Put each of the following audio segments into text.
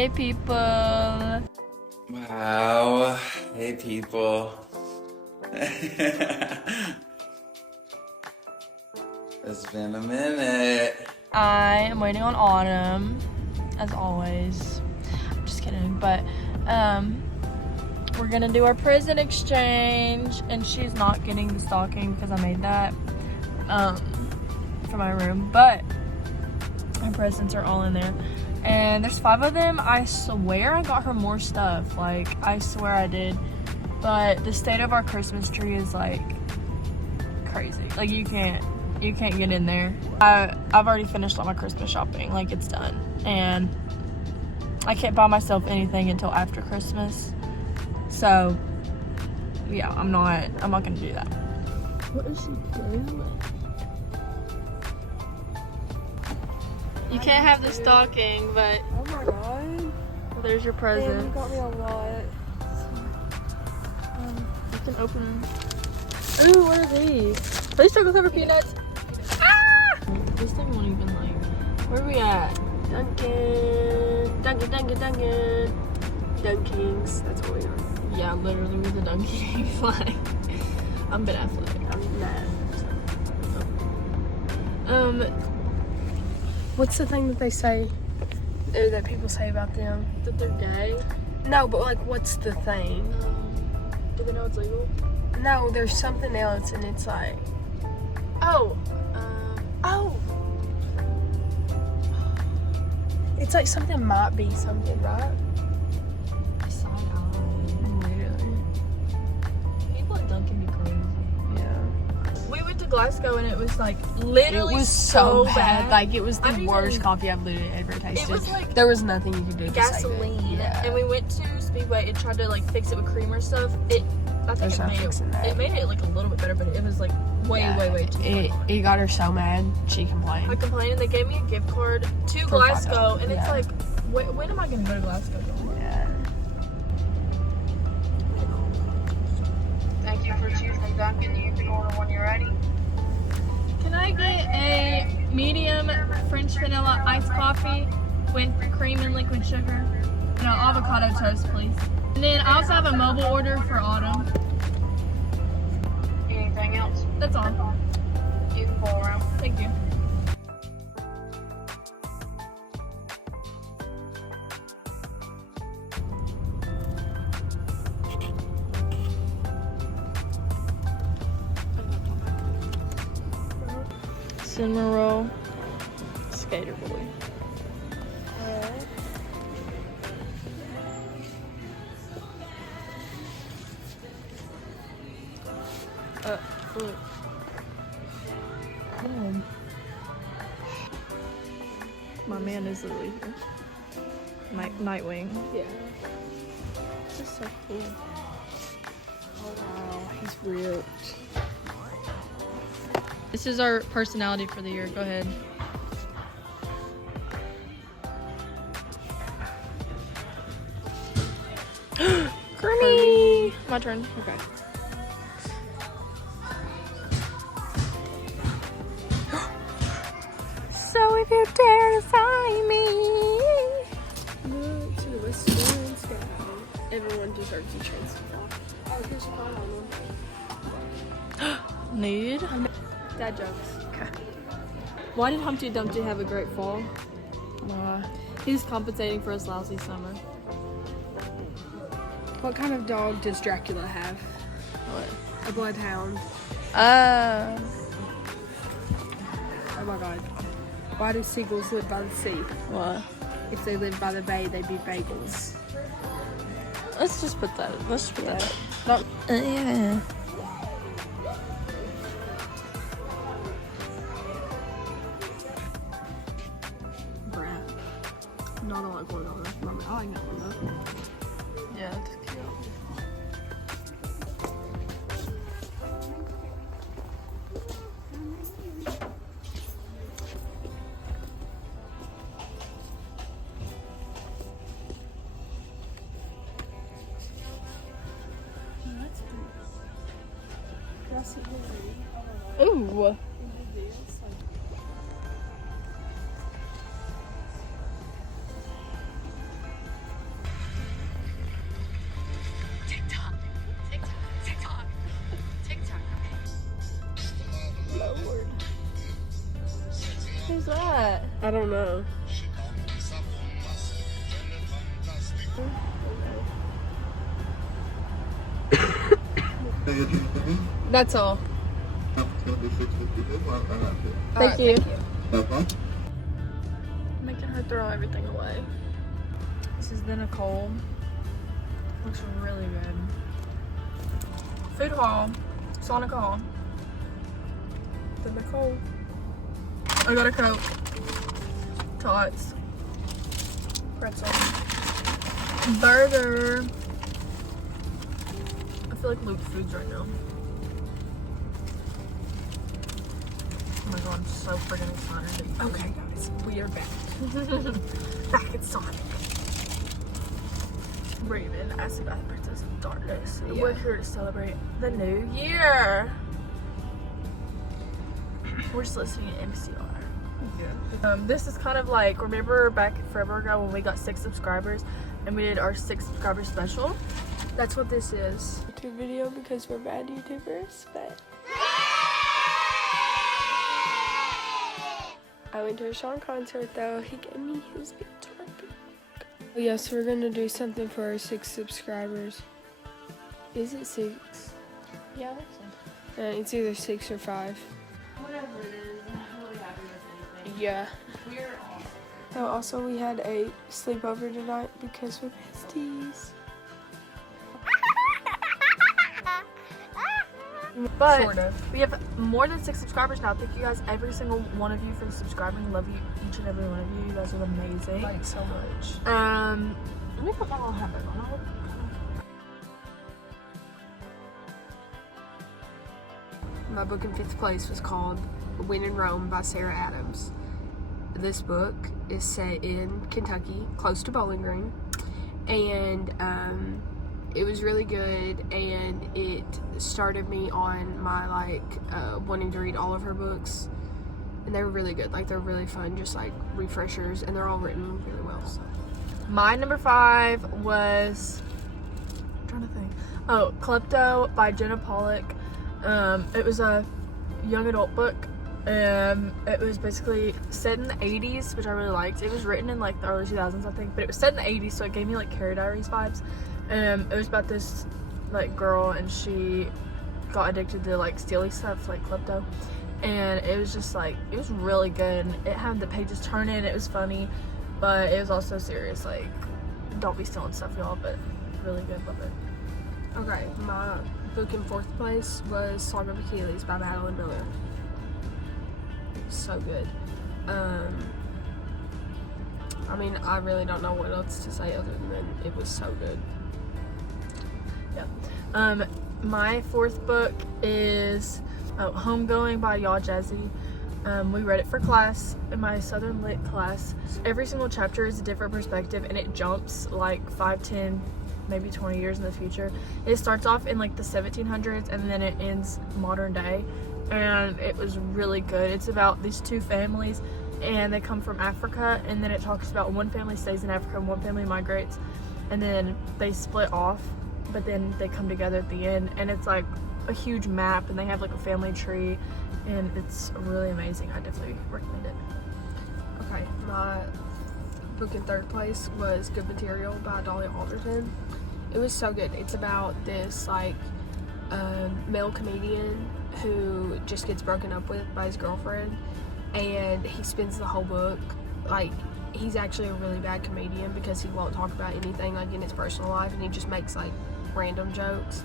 Hey people. Wow. Hey people. It's been a minute. I am waiting on Autumn, as always. I'm just kidding, but we're gonna do our prison exchange, and she's not getting the stocking because I made that for my room, but my presents are all in there. And there's 5 of them. I swear I got her more stuff. Like, I swear I did. But the state of our Christmas tree is like crazy. Like, you can't get in there. I've already finished all my Christmas shopping. Like, it's done. And I can't buy myself anything until after Christmas. So yeah, I'm not gonna do that. What is she playing with? You can't have the stocking, but oh my god, there's your present. Damn, you got me a lot. You can open them. Ooh, what are these? Are these chocolate covered peanuts? Ah! This thing won't even like. Where are we at? Dunkings. That's what we are. Yeah, literally with the Dunkings. Like, I'm Ben Affleck. I'm mad. What's the thing that they say, or that people say about them? That they're gay? No, but like, what's the thing? Do they know it's legal? No, there's something else, and it's like, oh, it's like something might be something, right? Side eye. Literally. People at Dunkin' be crazy. Yeah. We went to Glasgow and it was like literally It was so bad. Like, it was the I worst mean, coffee I've literally ever tasted. It was like there was nothing you could do. gasoline. To save it. Yeah. And we went to Speedway and tried to like fix it with creamer stuff. I think it made it like a little bit better, but it was like way too It got her so mad, she complained. I complained, and they gave me a gift card to Glasgow, and it's like, when am I gonna go to Glasgow? Yeah. Thank you for choosing Dunkin'. You can order when you're ready. Can I get a medium French vanilla iced coffee with cream and liquid sugar? No, avocado toast, please. And then I also have a mobile order for Autumn. Anything else? That's all. You can pull around. Thank you. Cinnamon roll, skater boy. Look. My man is literally here. Nightwing. Yeah. This is so cool. Oh wow, he's ripped. This is our personality for the year. Go ahead. Kermie! My turn. Okay. So if you dare to find me. Look to the western sky. Everyone deserves a chance to fly. Oh, here's a card on them. Nude. Dad jokes. Okay. Why did Humpty Dumpty have a great fall? He's compensating for his lousy summer. What kind of dog does Dracula have? What? A bloodhound. Oh my god. Why do seagulls live by the sea? What? If they lived by the bay, they'd be bagels. Let's just put that. Not, yeah. Brat. No, I don't like $1. I like that one though. Yeah, that's cute. Ooh. Who's that? I don't know. That's all. Thank you. Making her throw everything away. This is the Nicole. Looks really good. Food haul. Sonic haul. The Nicole. I got a Coke. Tots. Pretzel. Burger. I feel like Luke Foods right now. Oh my god, I'm so freaking excited. Okay, guys, we are back. Back at Sonic. Raven, asked about Princess of Darkness. Yeah. We're here to celebrate the new year. We're just listening to MCR. Yeah. This is kind of like, remember back forever ago when we got 6 subscribers and we did our 6 subscriber special? That's what this is. YouTube video because we're bad YouTubers, but I went to a Sean concert though. He gave me his guitar pick. Oh, yes, we're gonna do something for our 6 subscribers. Is it 6? Yeah, I think so. It's either 6 or 5. Whatever it is, I'm really happy with anything. Yeah. We're awesome. Oh, also, we had a sleepover tonight because we're besties. But Sort of. we have more than 6 subscribers now. Thank you guys, every single one of you, for subscribing. Love you, each and every one of you. You guys are amazing. Like, so much. Let me put my little hat back on. My book in 5th place was called When in Rome by Sarah Adams. This book is set in Kentucky, close to Bowling Green, and it was really good, and it started me on my wanting to read all of her books, and they were really good. Like, they're really fun, just like refreshers, and they're all written really well. So. My number 5 was, I'm trying to think. Oh, Klepto by Jenna Pollock. It was a young adult book. It was basically set in the 80s, which I really liked. It was written in like the early 2000s, I think, but it was set in the 80s, so it gave me like Carrie Diaries vibes. It was about this like girl, and she got addicted to like stealing stuff, like klepto, and it was just like, it was really good. It had the pages turning, it was funny, but it was also serious. Like, don't be stealing stuff, y'all, but really good. Love it. Okay, my book in 4th place was Song of Achilles by Madeline Miller. So good. I mean, I really don't know what else to say other than it was so good. Yeah. My 4th book is Homegoing by Y'all Jazzy. We read it for class in my Southern Lit class. Every single chapter is a different perspective, and it jumps like 5, 10, maybe 20 years in the future. It starts off in like the 1700s, and then it ends modern day, and it was really good. It's about these 2 families, and they come from Africa, and then it talks about one family stays in Africa and one family migrates, and then they split off, but then they come together at the end, and it's like a huge map, and they have like a family tree, and it's really amazing. I definitely recommend it. Okay, my book in 3rd place was Good Material by Dolly Alderton. It was so good. It's about this like male comedian who just gets broken up with by his girlfriend, and he spends the whole book like, he's actually a really bad comedian because he won't talk about anything like in his personal life, and he just makes like random jokes,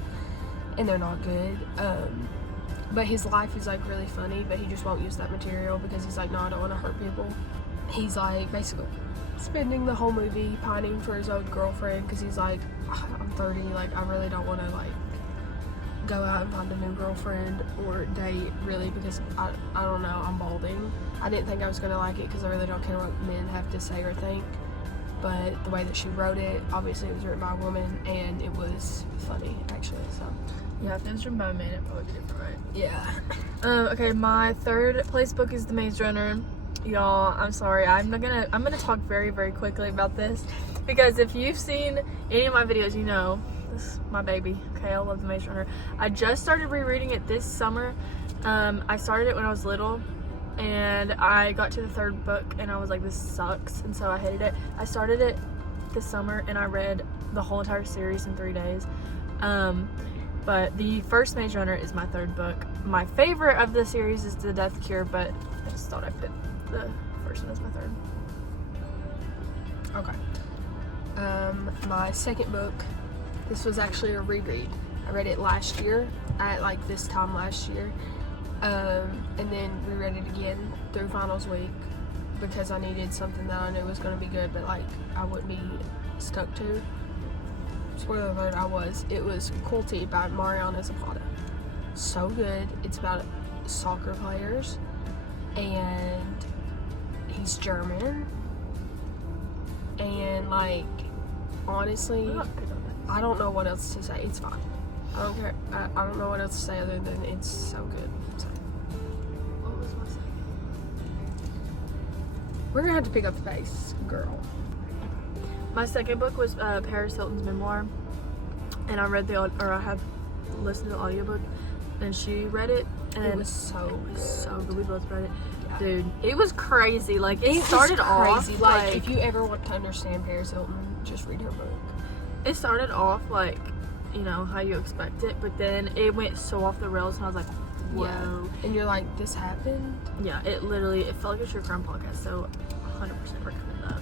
and they're not good. But his life is like really funny, but he just won't use that material because he's like, no, I don't want to hurt people. He's like basically spending the whole movie pining for his old girlfriend because he's like, I'm 30, like I really don't want to like go out and find a new girlfriend or date, really, because I don't know, I'm balding. I didn't think I was gonna like it because I really don't care what men have to say or think, but the way that she wrote it, obviously it was written by a woman, and it was funny actually. So Yeah, if it was written by a man, it'd probably be different, right? yeah. Okay, my 3rd place book is The Maze Runner. Y'all, I'm sorry, I'm gonna talk very, very quickly about this, because if you've seen any of my videos, you know this is my baby. Okay, I love The Maze Runner. I just started rereading it this summer. I started it when I was little, and I got to the 3rd book and I was like, this sucks, and so I hated it. I started it this summer and I read the whole entire series in 3 days. But the first Maze Runner is my 3rd book. My favorite of the series is The Death Cure, but I just thought I'd put the first one as my 3rd. Okay. My 2nd book, this was actually a reread. I read it last year, at like this time last year. And then reread it again through finals week because I needed something that I knew was going to be good, but like I wouldn't be stuck to. Spoiler alert, I was. It was Cruelty by Mariana Zapata. So good. It's about soccer players, and he's German, and like honestly, I don't know what else to say. It's fine. I don't care. I don't know what else to say other than it's so good. So, what was my second? We're gonna have to pick up the pace, girl. My 2nd book was Paris Hilton's memoir, and I read I have listened to the audiobook, and she read it, and It was so good. We both read it. Yeah. Dude, it was crazy. Like, it was started off crazy. Like, if you ever want to understand Paris Hilton, just read her book. It started off like, you know, how you expect it, but then it went so off the rails, and I was like, whoa. Yeah. And you're like, this happened? Yeah, it felt like a true crime podcast, so 100% recommend that.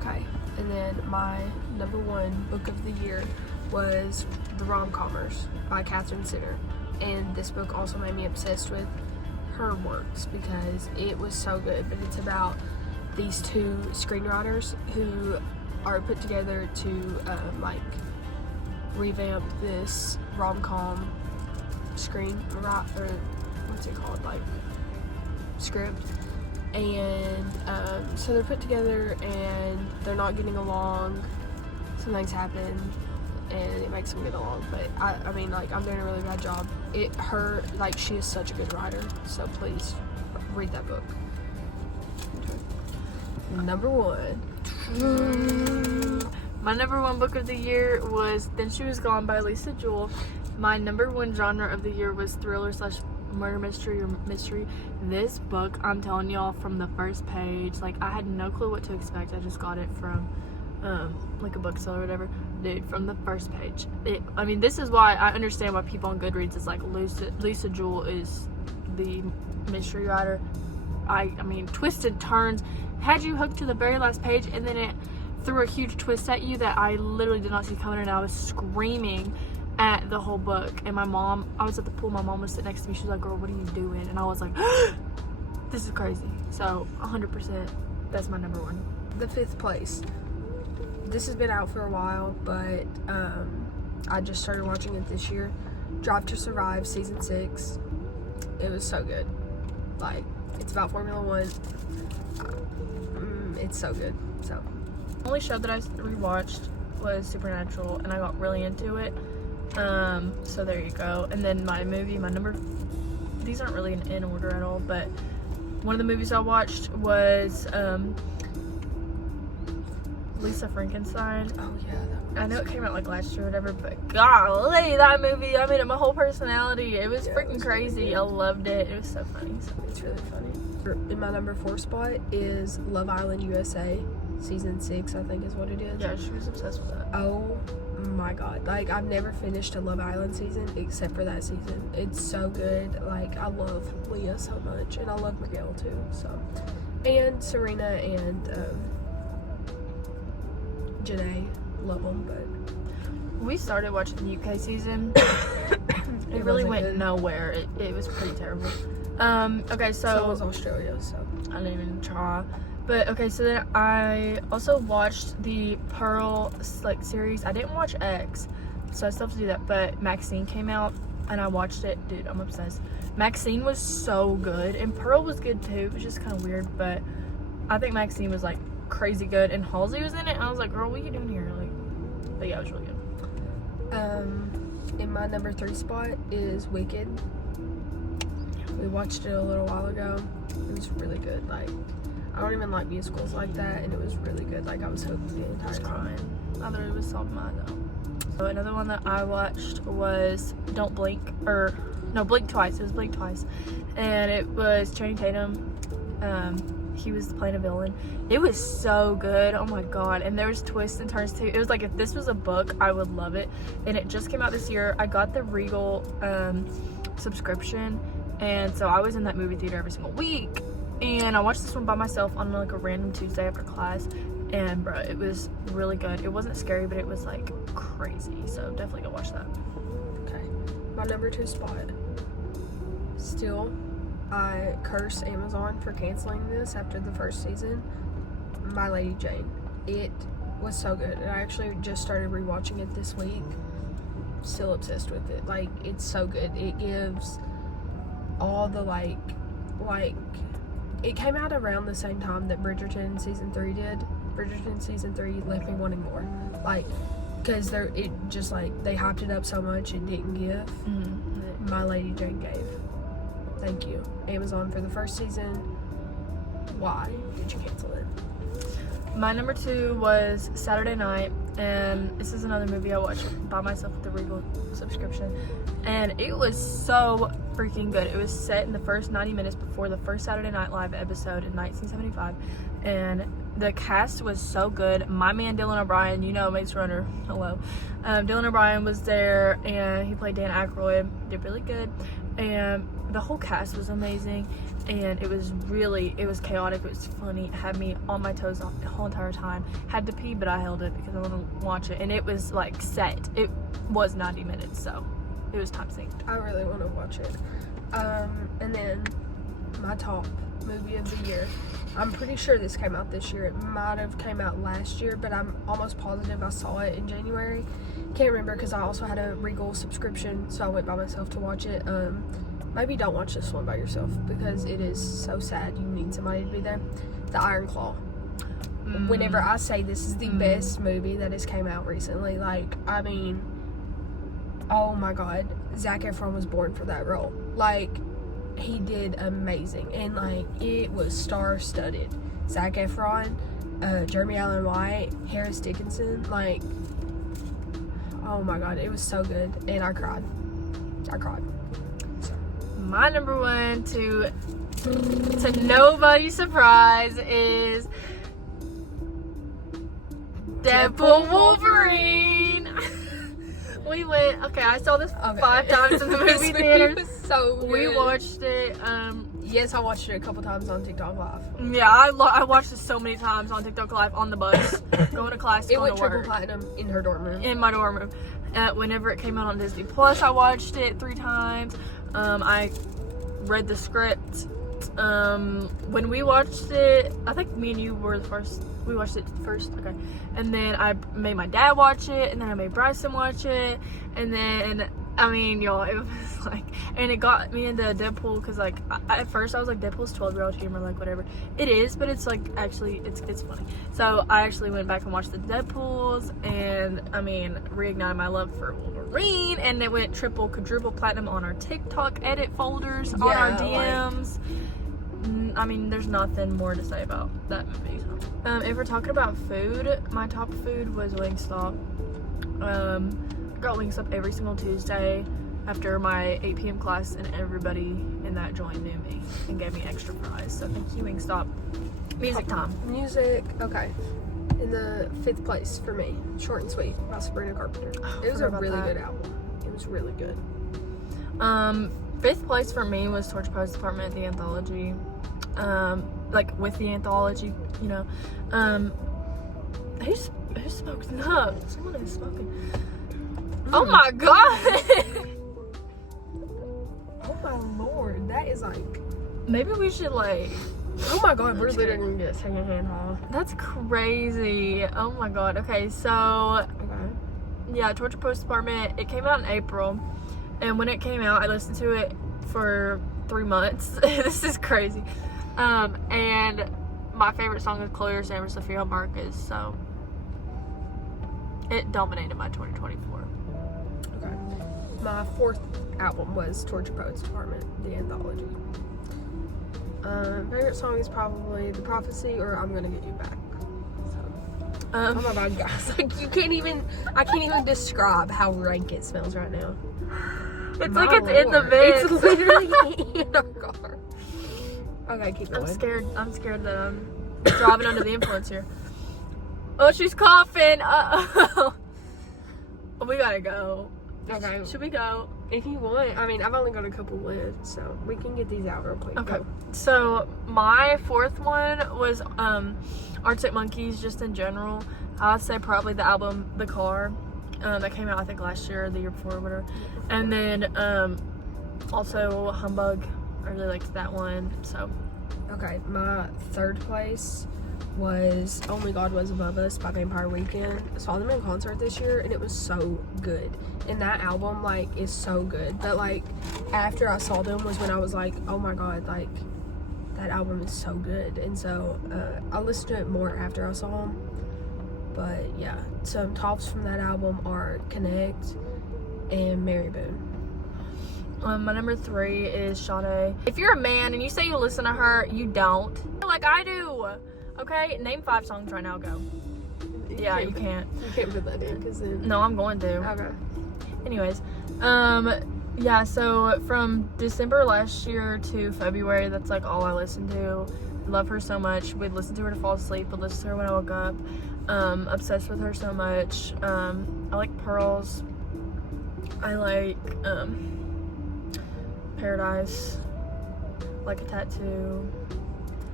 Okay. And then my number 1 book of the year was The Rom-Commers by Catherine Sinner. And this book also made me obsessed with her works because it was so good. But it's about these 2 screenwriters who are put together to like revamp this rom-com script. And so they're put together and they're not getting along. Some things happen and it makes them get along, but I mean, like, I'm doing a really bad job. She is such a good writer, so please read that book. Number 1. My number 1 book of the year was Then She Was Gone by Lisa Jewell. My number 1 genre of the year was thriller / murder mystery or mystery. This book, I'm telling y'all, from the first page, like, I had no clue what to expect. I just got it from like a bookseller or whatever. Dude, from the first page, I mean, this is why I understand why people on Goodreads is like, Lisa Jewell is the mystery writer. I mean, twisted turns, had you hooked to the very last page, and then it threw a huge twist at you that I literally did not see coming, and I was screaming at the whole book. And my mom, I was at the pool, my mom was sitting next to me, she was like, girl, what are you doing? And I was like, this is crazy. So 100%, that's my number 1. The 5th place. This has been out for a while, but I just started watching it this year. Drive to Survive season 6. It was so good. Like, it's about Formula 1. It's so good. So, The only show that I rewatched was Supernatural, and I got really into it. So there you go. And then my movie, these aren't really in order at all, but one of the movies I watched was Lisa Frankenstein. oh yeah, I know it came out like last year or whatever, but golly, that movie, I made it my whole personality. It was freaking crazy. I loved it. It was so funny. So it's really funny. In my number 4 spot is Love Island USA season 6, I think is what it is. yeah, she was obsessed with that. Oh my god, like, I've never finished a Love Island season except for that season. It's so good. Like, I love Leah so much, and I love Miguel too. So, and Serena and Janae, love them. But We started watching the UK season. It really went nowhere. It was pretty terrible. Okay, so was Australia, so I didn't even try. But okay, so then I also watched the Pearl series. I didn't watch X, so I still have to do that. But Maxine came out and I watched it. Dude, I'm obsessed. Maxine was so good, and Pearl was good too. It was just kind of weird, but I think Maxine was like crazy good. And Halsey was in it. And I was like, girl, what are you doing here? Like, but yeah, it was really good. In my number 3 spot is Wicked. We watched it a little while ago. It was really good. Like, I don't even like musicals like that, and it was really good. Like, I was hooked the entire time. I thought it was so mad though. So another one that I watched was Don't Blink, or No, Blink Twice. It was Blink Twice. And it was Channing Tatum. He was playing a villain. It was so good. Oh my god. And there was twists and turns too. It was like, if this was a book, I would love it. And it just came out this year. I got the Regal subscription, and so I was in that movie theater every single week. And I watched this one by myself on like a random Tuesday after class. And bro, it was really good. It wasn't scary, but it was like crazy. So definitely go watch that. Okay. My number 2 spot. Still, I curse Amazon for canceling this after the first season. My Lady Jane. It was so good. And I actually just started rewatching it this week. Still obsessed with it. Like, it's so good. It gives all the like it came out around the same time that Bridgerton season 3 did. Bridgerton season 3 left me wanting more. Like, because it just like they hyped it up so much it didn't give. My Lady Jane gave. Thank you, Amazon, for the first season. Why did you cancel it? My number 2 was Saturday Night, and this is another movie I watched by myself with the Regal subscription, and it was so freaking good. It was set in the first 90 minutes before the first Saturday Night Live episode in 1975, and the cast was so good. My man Dylan O'Brien, you know, Mace Runner, hello. Dylan O'Brien was there, and he played Dan Aykroyd. Did really good, and the whole cast was amazing. And it was chaotic, it was funny, it had me on my toes the whole entire time. Had to pee, but I held it because I want to watch it. And it was like set. It was 90 minutes, so it was time synced. I really want to watch it. And then my top movie of the year. I'm pretty sure this came out this year. It might have came out last year, but I'm almost positive I saw it in January. Can't remember because I also had a Regal subscription, so I went by myself to watch it. Maybe don't watch this one by yourself because it is so sad. You need somebody to be there. The Iron Claw. Whenever I say this is the best movie that has came out recently, like, I mean, oh my god, Zac Efron was born for that role. Like, he did amazing, and like, it was star-studded. Zac Efron, Jeremy Allen White, Harris Dickinson, like, oh my god, it was so good, and I cried. My number 1, to nobody's surprise, is Deadpool Wolverine. We went, I saw this 5 times in the movie theater. So good. We watched it. Yes, I watched it a couple times on TikTok Live. Yeah, I watched it so many times on TikTok Live, on the bus, going to class, It going went to work. triple platinum in her dorm room. In my dorm room. Whenever it came out on Disney Plus, I watched it 3 times. I read the script. When we watched it, I think me and you were the first. We watched it first, okay. And then I made my dad watch it, and then I made Bryson watch it, and then, I mean, y'all, it was like, and it got me into Deadpool, because, like, at first I was like, Deadpool's 12-year-old humor, like, whatever. It is, but it's, like, actually, it's funny. So I actually went back and watched the Deadpools, and, I mean, reignited my love for Wolverine, and it went triple, quadruple platinum on our TikTok edit folders, on our DMs. I mean, there's nothing more to say about that movie. If we're talking about food, my top food was Wingstop. I got Wingstop every single Tuesday after my 8 p.m. class, and everybody in that joint knew me and gave me extra fries. So thank you, Wingstop. Music time. Music, okay. In the 5th place for me, Short and Sweet by Sabrina Carpenter. It was a really good album. It was really good. 5th place for me was Torch Post Department, the anthology. Like with the anthology, you know. Who's smoking up? Someone is smoking. Oh my god! Oh my lord, that is like. Maybe we should like. Oh my god, we're literally gonna get a secondhand haul. That's crazy. Oh my god. Okay, so. Okay. Yeah, Torture Post Department. It came out in April, and when it came out, I listened to it for 3 months. This is crazy. And my favorite song is Chloe Sam and Sophia Marcus, so it dominated my 2024. Okay. My 4th album was Torture Poets Department, the anthology. Favorite song is probably The Prophecy or I'm Gonna Get You Back. So, oh my god, guys, like I can't even describe how rank it smells right now. It's My like it's in the Lord. vents. It's literally in our car. Okay, keep going. I'm scared. I'm scared that I'm driving under the influence here. Oh, she's coughing. Uh-oh. We gotta go. Okay. Should we go? If you want. I mean, I've only got a couple left, so we can get these out real quick. Okay. Go. So my fourth one was Arctic Monkeys, just in general. I'd say probably the album The Car. That came out I think last year or the year before or whatever. And then also Humbug. I really liked that one. So Okay, my third place was Only God Was Above Us by Vampire Weekend. I saw them in concert this year and it was so good. And that album like is so good. But like after I saw them was when I was like, oh my god, like that album is so good. And so I listened to it more after I saw them. But yeah, some tops from that album are Connect and Mary Boone. my number 3 is Sade. If you're a man and you say you listen to her, you don't. Like I do. Okay, name 5 songs right now. Go. Yeah, you can't. You can't put that in because then. No, I'm going to. Okay. Anyways, yeah. So from December last year to February, that's like all I listened to. Love her so much. We'd listen to her to fall asleep. Would listen to her when I woke up. Obsessed with her so much. I like Pearls. I like Paradise. Like a Tattoo.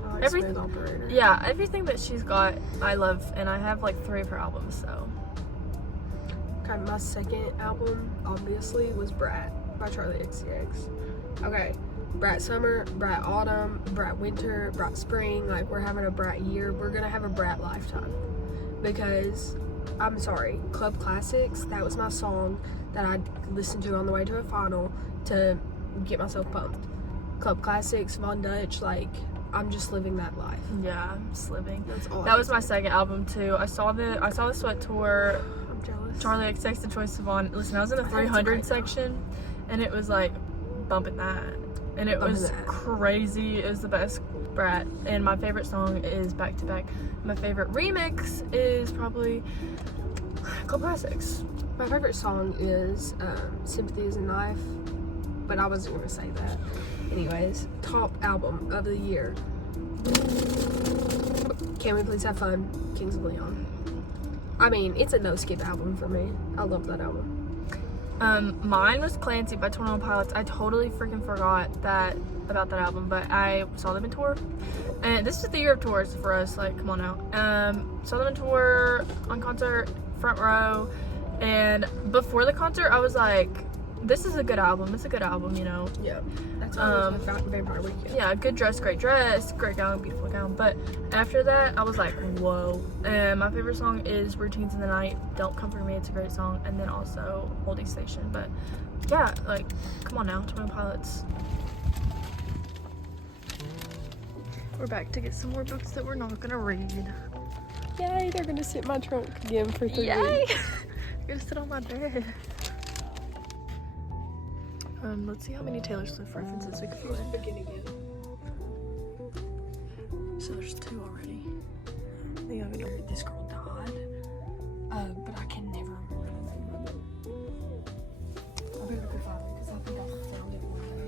I like Everything- Smooth Operator. Yeah, everything that she's got, I love, and I have like 3 of her albums. So Okay, my second album, obviously, was Brat by Charlie XCX. Okay, Brat Summer, Brat Autumn, Brat Winter, Brat Spring. Like, we're having a Brat year. We're gonna have a Brat lifetime. Because, I'm sorry, Club Classics, that was my song that I listened to on the way to a final to get myself pumped. Club Classics, Von Dutch, like, I'm just living that life. yeah, I'm just living. That's all. That was my second album too. I saw the Sweat Tour. I'm jealous. Charlie XX and Troye Sivan. Listen, I was in the That's a 300 great section, and it was like bumping that, and it Bumping was that. crazy. It was the best Brat, and my favorite song is Back to Back. My favorite remix is probably Club Classics. My favorite song is Sympathy is a Knife, but I wasn't going to say that. Anyways, top album of the year. Can We Please Have Fun? Kings of Leon. I mean, it's a no-skip album for me. I love that album. Mine was Clancy by 21 Pilots. I totally freaking forgot about that album, but I saw them in tour. And this is the year of tours for us, like, come on now. Saw them in tour, on concert, front row, and before the concert, I was like, this is a good album. It's a good album, you know. Yeah. That's always my Vampire Weekend. Yeah, good dress, great gown, beautiful gown. But after that, I was like, whoa. And my favorite song is Routines in the Night. Don't Come For Me, it's a great song. And then also Holding Station. But yeah, like, come on now, 21 Pilots. We're back to get some more books that we're not gonna read. Yay, they're gonna sit in my trunk again for 3 Yay! weeks. You're gonna sit on my bed. Let's see how many Taylor Swift references we can find. Begin again. So there's 2 already. I think I'm gonna read This Girl Died. But I can never remember the name of it. I'll be able to find it because I think I found it one day.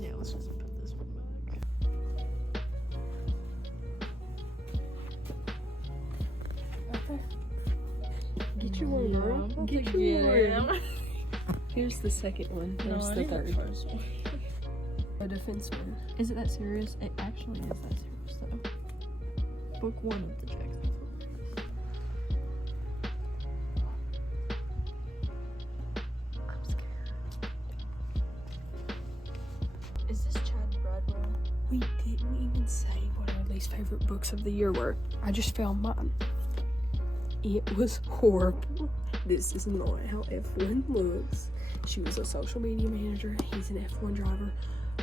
Yeah, let's just put this one back. Get you one, girl. Get you one. Here's the second one. There's the third. first one. A defenseman. Is it that serious? It actually is that serious, though. Book 1 of the Jackson. I'm scared. Is this Chad Bradwell? We didn't even say what our least favorite books of the year were. I just found mine. It was horrible. This is not how F1 looks. She was a social media manager. He's an F1 driver,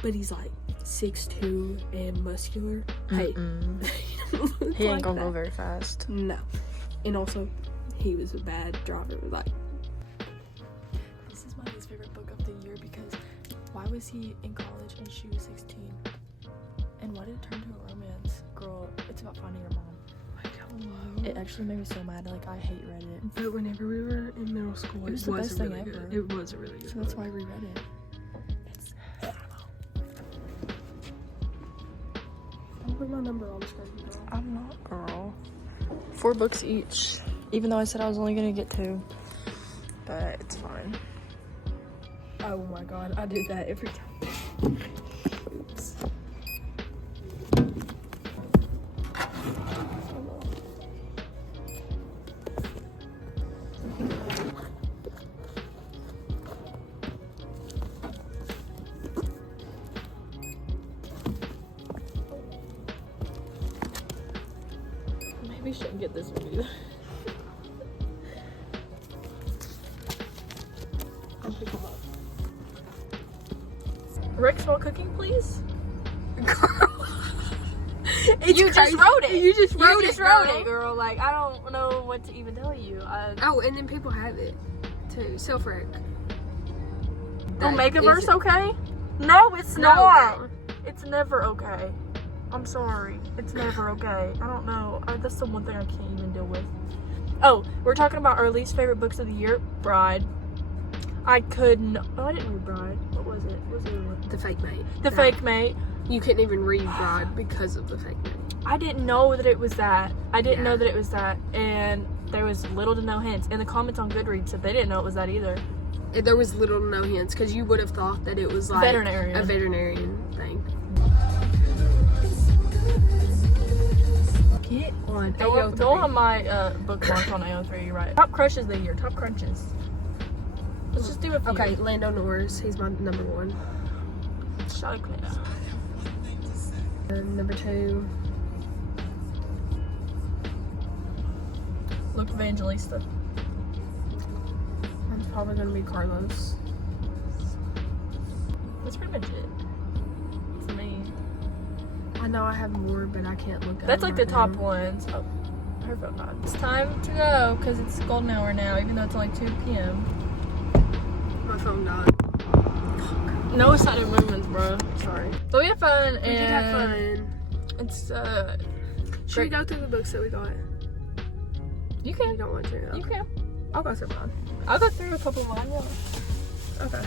but he's like 6'2" and muscular. Hey, He ain't gonna go very fast. No. And also, he was a bad driver. Like, This is my least favorite book of the year because why was he in college and she was 16? And why did it turn to a romance? Girl, it's about finding your mom. It actually made me so mad. Like, I hate Reddit. But whenever we were in middle school, It was the best thing ever. good. It was a really good So that's book. why I reread it. I'll put my number on the screen. I'm not, girl. 4 books each. Even though I said I was only gonna get 2. But it's fine. Oh my god, I do that every time. Oops. Maybe shouldn't get this one either. I'll pick them up. Rick's while cooking, please. It's You just crazy. wrote it. You just wrote You just it, wrote girl. it, girl. Like, I don't know what to even tell you. Oh, and then people have it too. Self-rec. Oh, That Megaverse is- okay? No, it's No, not. girl. It's never okay. I'm sorry. It's never okay. I don't know. That's the one thing I can't even deal with. Oh, we're talking about our least favorite books of the year. Bride. I couldn't. Oh, I didn't read Bride. What was it? What was the other one? The Fake Mate. The No. Fake Mate. You couldn't even read Bride because of the Fake Mate. I didn't know that it was that. I didn't know Yeah. that it was that. And there was little to no hints. And the comments on Goodreads said they didn't know it was that either. There was little to no hints because you would have thought that it was like Veterinarian. a veterinarian thing. Get on Go on my bookmark on AO3, right? Top crushes of the year. Top crunches. Let's just do a few. Okay, Lando Norris. He's my number 1. Shall I clean up? Number 2. Luke Evangelista. That's probably gonna be Carlos. That's pretty much it. For me. I know I have more, but I can't look at That's them like the right top now. ones. Oh, her phone died. It's time to go because it's golden hour now, even though it's only 2 p.m. My phone died. No sudden movements, bro. Sorry. But we had fun, and We did have fun. it's Should we great. go through the books that we got? You You can. don't want to? You can. I'll go through mine. I'll go through a couple of mine. Yeah. Okay.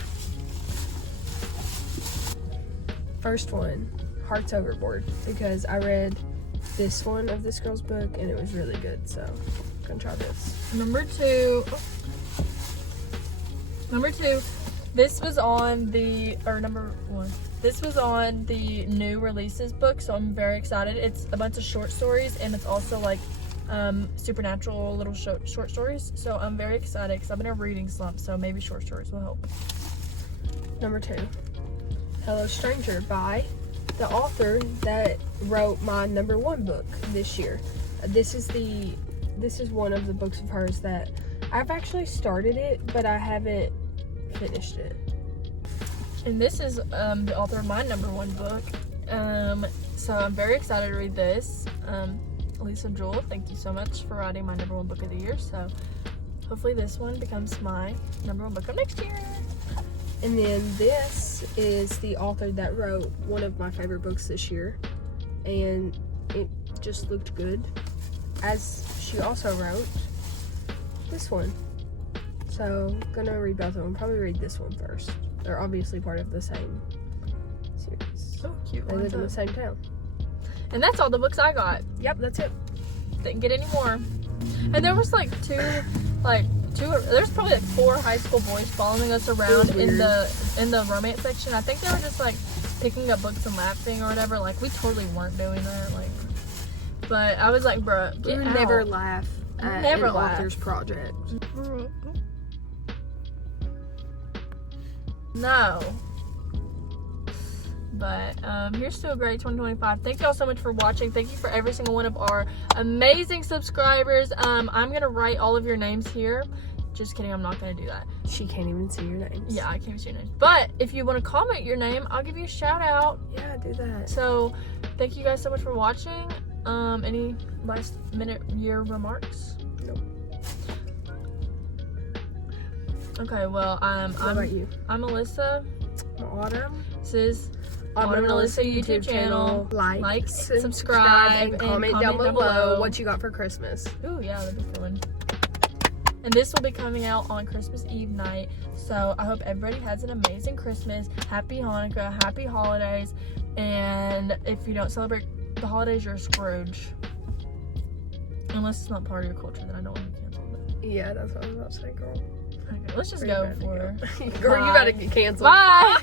First one, Hearts Overboard, because I read this one of this girl's book and it was really good, so I'm gonna try this. Number 2. Number 2. This was on number 1. This was on the new releases book, so I'm very excited. It's a bunch of short stories, and it's also like supernatural little short stories. So I'm very excited because I've been in a reading slump, so maybe short stories will help. Number 2, Hello Stranger, by the author that wrote my number 1 book this year. This is one of the books of hers that I've actually started it, but I haven't finished it. And this is the author of my number 1 book. So I'm very excited to read this. Lisa Jewell, thank you so much for writing my number 1 book of the year. So hopefully this one becomes my number 1 book of next year. And then this is the author that wrote one of my favorite books this year, and it just looked good, as she also wrote this one. So I'm gonna read both of them. Probably read this one first. They're obviously part of the same series. Oh, cute. They live in the same town. And that's all the books I got. Yep, that's it. Didn't get any more. And there was there's probably like 4 high school boys following us around in the romance section. I think they were just like picking up books and laughing or whatever. Like, we totally weren't doing that. Like, but I was like, bruh, We get would out. never laugh at Never an laugh. author's project. No. But here's to a great 2025. Thank y'all so much for watching. Thank you for every single one of our amazing subscribers. I'm gonna write all of your names here. Just kidding, I'm not gonna do that. She can't even see your names. Yeah, I can't see your names. But if you want to comment your name, I'll give you a shout out. Yeah, do that. So thank you guys so much for watching. Any last minute year remarks? Nope. Okay, well, What about you? I'm Alyssa. Autumn. This is on Melissa YouTube channel. Like, subscribe, and comment down below what you got for Christmas. Ooh, yeah, that'd be fun. And this will be coming out on Christmas Eve night. So I hope everybody has an amazing Christmas. Happy Hanukkah, happy holidays. And if you don't celebrate the holidays, you're a Scrooge. Unless it's not part of your culture, then I don't want to cancel that. Yeah, that's what I was about to say, girl. Okay, let's just go for Girl, you gotta get canceled. Bye.